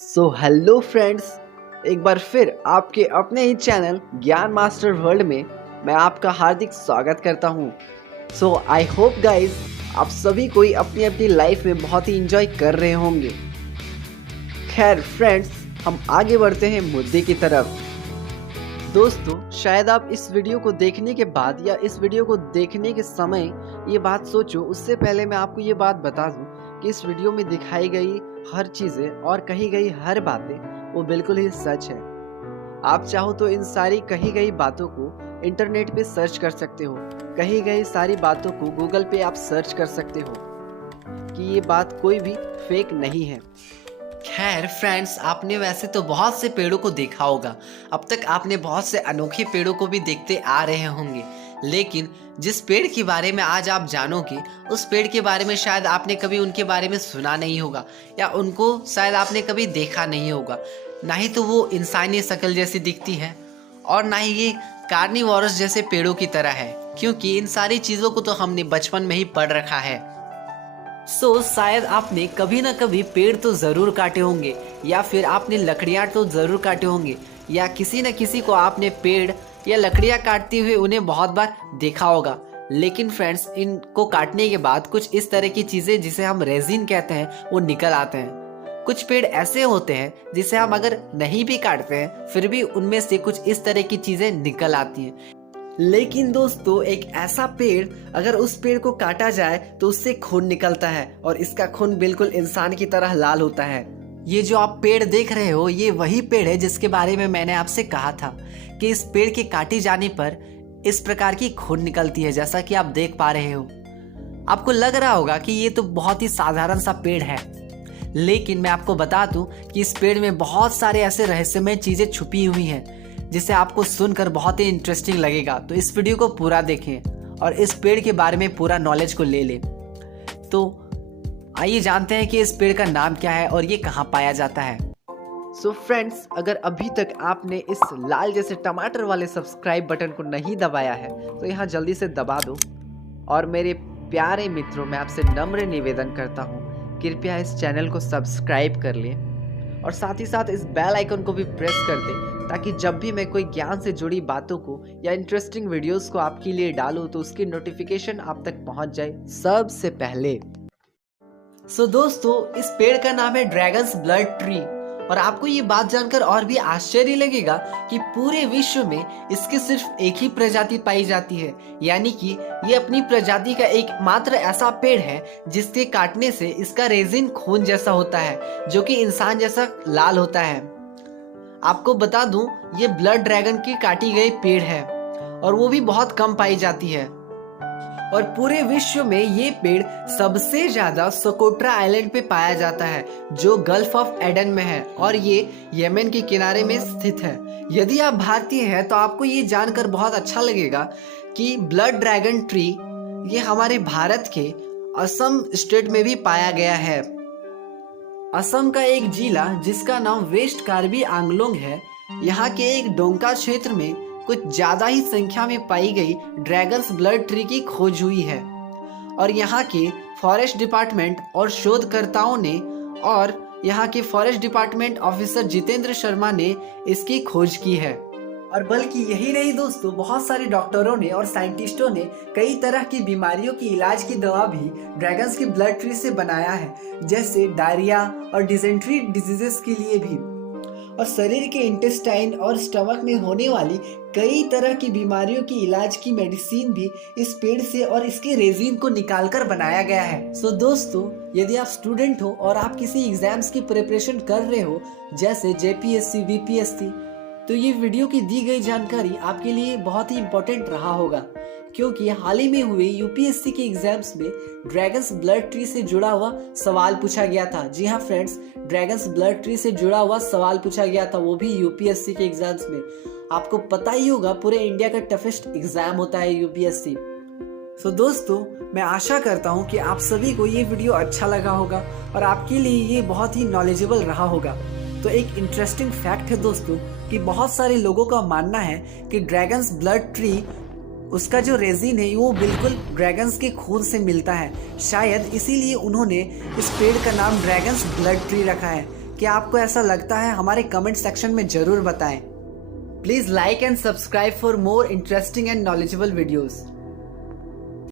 Hello friends, एक बार फिर आपके अपने ही चैनल ज्ञान मास्टर वर्ल्ड में मैं आपका हार्दिक स्वागत करता हूं। आई होप गाइस आप सभी कोई अपनी अपनी लाइफ में बहुत ही इंजॉय कर रहे होंगे। खैर फ्रेंड्स, हम आगे बढ़ते हैं मुद्दे की तरफ। दोस्तों, शायद आप इस वीडियो को देखने के बाद या इस वीडियो को देखने के समय ये बात सोचो, उससे पहले मैं आपको ये बात बता दूं कि इस वीडियो में दिखाई गई हर चीज़ें और कही गई हर बातें वो बिल्कुल ही सच है। आप चाहो तो इन सारी कही गई बातों को इंटरनेट पे सर्च कर सकते हो, कही गई सारी बातों को गूगल पे आप सर्च कर सकते हो कि ये बात कोई भी फेक नहीं है। खैर फ्रेंड्स, आपने वैसे तो बहुत से पेड़ों को देखा होगा। अब तक आपने बहुत से अनोखे पेड़ों को भी देखते आ रहे होंगे, लेकिन जिस पेड़ के बारे में आज आप जानोगे उस पेड़ के बारे में शायद आपने कभी उनके बारे में सुना नहीं होगा या उनको शायद आपने कभी देखा नहीं होगा। ना ही तो वो इंसानी शक्ल जैसी दिखती है और ना ही ये कार्निवोरस जैसे पेड़ों की तरह है, क्योंकि इन सारी चीज़ों को तो हमने बचपन में ही पढ़ रखा है। शायद आपने कभी ना कभी पेड़ तो ज़रूर काटे होंगे या फिर आपने लकड़ियाँ तो ज़रूर काटे होंगे या किसी न किसी को आपने पेड़ या लकड़ियाँ काटते हुए उन्हें बहुत बार देखा होगा। लेकिन फ्रेंड्स, इनको काटने के बाद कुछ इस तरह की चीज़ें जिसे हम रेजिन कहते हैं वो निकल आते हैं। कुछ पेड़ ऐसे होते हैं जिसे हम अगर नहीं भी काटते हैं फिर भी उनमें से कुछ इस तरह की चीज़ें निकल आती हैं। लेकिन दोस्तों, एक ऐसा पेड़ अगर उस पेड़ को काटा जाए तो उससे खून निकलता है और इसका खून बिल्कुल इंसान की तरह लाल होता है। ये जो आप पेड़ देख रहे हो ये वही पेड़ है जिसके बारे में मैंने आपसे कहा था कि इस पेड़ के काटे जाने पर इस प्रकार की खून निकलती है, जैसा कि आप देख पा रहे हो। आपको लग रहा होगा कि ये तो बहुत ही साधारण सा पेड़ है, लेकिन मैं आपको बता दूं कि इस पेड़ में बहुत सारे ऐसे रहस्यमय चीजें छुपी हुई हैं जिसे आपको सुनकर बहुत ही इंटरेस्टिंग लगेगा। तो इस वीडियो को पूरा देखें और इस पेड़ के बारे में पूरा नॉलेज को ले लें। तो आइए जानते हैं कि इस पेड़ का नाम क्या है और ये कहाँ पाया जाता है। फ्रेंड्स, अगर अभी तक आपने इस लाल जैसे टमाटर वाले सब्सक्राइब बटन को नहीं दबाया है तो यहाँ जल्दी से दबा दो। और मेरे प्यारे मित्रों, मैं आपसे नम्र निवेदन करता हूँ, कृपया इस चैनल को सब्सक्राइब कर लें और साथ ही साथ इस बेल आइकन को भी प्रेस कर दें ताकि जब भी मैं कोई ज्ञान से जुड़ी बातों को या इंटरेस्टिंग वीडियोस को आपके लिए डालूं तो उसकी नोटिफिकेशन आप तक पहुंच जाए सबसे पहले। दोस्तों, इस पेड़ का नाम है ड्रैगन्स ब्लड ट्री और आपको ये बात जानकर और भी आश्चर्य लगेगा कि पूरे विश्व में इसकी सिर्फ एक ही प्रजाति पाई जाती है, यानी कि ये अपनी प्रजाति का एकमात्र ऐसा पेड़ है जिसके काटने से इसका रेजिन खून जैसा होता है जो कि इंसान जैसा लाल होता है। आपको बता दूं, ये ब्लड ड्रैगन की काटी गई पेड़ है और वो भी बहुत कम पाई जाती है। और पूरे विश्व में ये पेड़ सबसे ज्यादा सोकोट्रा आइलैंड पे पाया जाता है जो गल्फ ऑफ एडन में है और ये यमन के किनारे में स्थित है। यदि आप भारतीय हैं तो आपको ये जानकर बहुत अच्छा लगेगा कि ब्लड ड्रैगन ट्री ये हमारे भारत के असम स्टेट में भी पाया गया है। असम का एक जिला जिसका नाम वेस्ट कार्बी आंगलोंग है, यहाँ के एक डोंका क्षेत्र में कुछ ज्यादा ही संख्या में पाई गई ड्रैगन्स ब्लड ट्री की खोज हुई है और यहाँ के फॉरेस्ट डिपार्टमेंट और शोधकर्ताओं ने और यहाँ के forest department officer Jitendra Sharma ने इसकी खोज की है। और बल्कि यही नहीं दोस्तों, बहुत सारे डॉक्टरों ने और साइंटिस्टों ने कई तरह की बीमारियों की इलाज की दवा भी ड्रैगन्स की ब्लड ट्री से बनाया है, जैसे डायरिया और डिसेंट्री डिजीजेस के लिए भी। और शरीर के इंटेस्टाइन और स्टमक में होने वाली कई तरह की बीमारियों की इलाज की मेडिसिन भी इस पेड़ से और इसके रेजिन को निकालकर बनाया गया है। दोस्तों, यदि आप स्टूडेंट हो और आप किसी एग्जाम्स की प्रिपरेशन कर रहे हो जैसे जेपीएससी, बीपीएससी, तो ये वीडियो की दी गई जानकारी आपके लिए बहुत ही इम्पोर्टेंट रहा होगा, क्योंकि हाल ही में हुए यूपीएससी के एग्जाम्स में ड्रैगन्स ब्लड ट्री से जुड़ा हुआ सवाल पूछा गया था। जी हाँ फ्रेंड्स, ड्रैगन्स ब्लड ट्री से जुड़ा हुआ सवाल पूछा गया था, वो भी यूपीएससी के एग्जाम्स में। आपको पता ही होगा पूरे इंडिया का टफेस्ट एग्जाम होता है यूपीएससी। दोस्तों, मैं आशा करता हूँ कि आप सभी को ये वीडियो अच्छा लगा होगा और आपके लिए ये बहुत ही नॉलेजेबल रहा होगा। तो एक इंटरेस्टिंग फैक्ट है दोस्तों कि बहुत सारे लोगों का मानना है कि ड्रैगन्स ब्लड ट्री उसका जो रेजिन है वो बिल्कुल ड्रैगन्स के खून से मिलता है। शायद इसीलिए उन्होंने इस पेड़ का नाम ड्रैगन्स ब्लड ट्री रखा है। क्या आपको ऐसा लगता है? हमारे कमेंट सेक्शन में जरूर बताएं। Please like and subscribe for more interesting and knowledgeable videos.